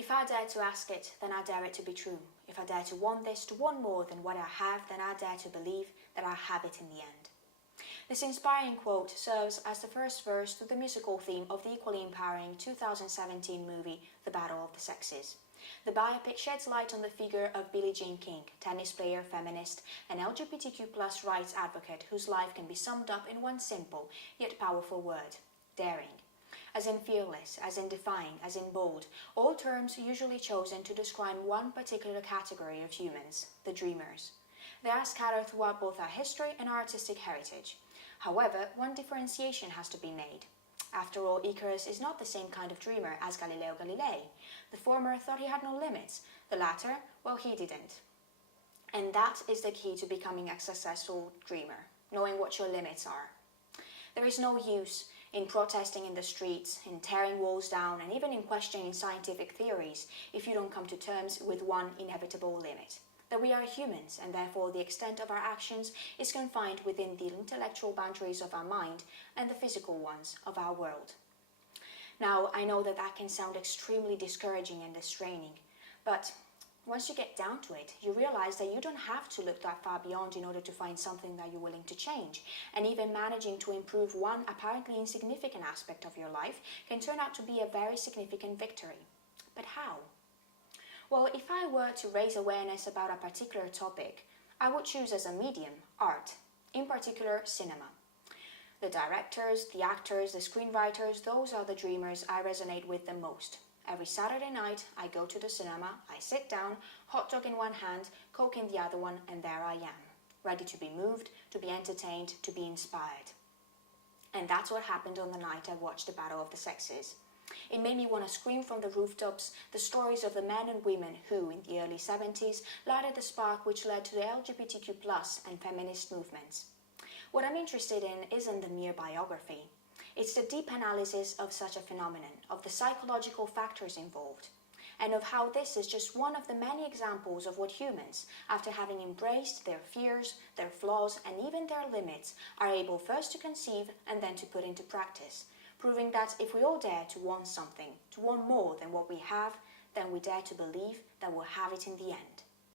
If I dare to ask it, then I dare it to be true. If I dare to want this, to want more than what I have, then I dare to believe that I have it in the end. This inspiring quote serves as the first verse to the musical theme of the equally empowering 2017 movie The Battle of the Sexes. The biopic sheds light on the figure of Billie Jean King, tennis player, feminist, and LGBTQ+ rights advocate whose life can be summed up in one simple yet powerful word: daring. As in fearless, as in defying, as in bold, all terms usually chosen to describe one particular category of humans, the dreamers. They are scattered throughout both our history and our artistic heritage. However, one differentiation has to be made. After all, Icarus is not the same kind of dreamer as Galileo Galilei. The former thought he had no limits, the latter, well, he didn't. And that is the key to becoming a successful dreamer, knowing what your limits are. There is no use in protesting in the streets, in tearing walls down, and even in questioning scientific theories if you don't come to terms with one inevitable limit: that we are humans, and therefore the extent of our actions is confined within the intellectual boundaries of our mind and the physical ones of our world. Now, I know that can sound extremely discouraging and distraining, but once you get down to it, you realize that you don't have to look that far beyond in order to find something that you're willing to change, and even managing to improve one apparently insignificant aspect of your life can turn out to be a very significant victory. But how? Well, if I were to raise awareness about a particular topic, I would choose as a medium art, in particular cinema. The directors, the actors, the screenwriters, those are the dreamers I resonate with the most. Every Saturday night, I go to the cinema, I sit down, hot dog in one hand, Coke in the other one, and there I am, ready to be moved, to be entertained, to be inspired. And that's what happened on the night I watched The Battle of the Sexes. It made me want to scream from the rooftops the stories of the men and women who, in the early 70s, lighted the spark which led to the LGBTQ+ and feminist movements. What I'm interested in isn't the mere biography. It's the deep analysis of such a phenomenon, of the psychological factors involved, and of how this is just one of the many examples of what humans, after having embraced their fears, their flaws, and even their limits, are able first to conceive and then to put into practice, proving that if we all dare to want something, to want more than what we have, then we dare to believe that we'll have it in the end.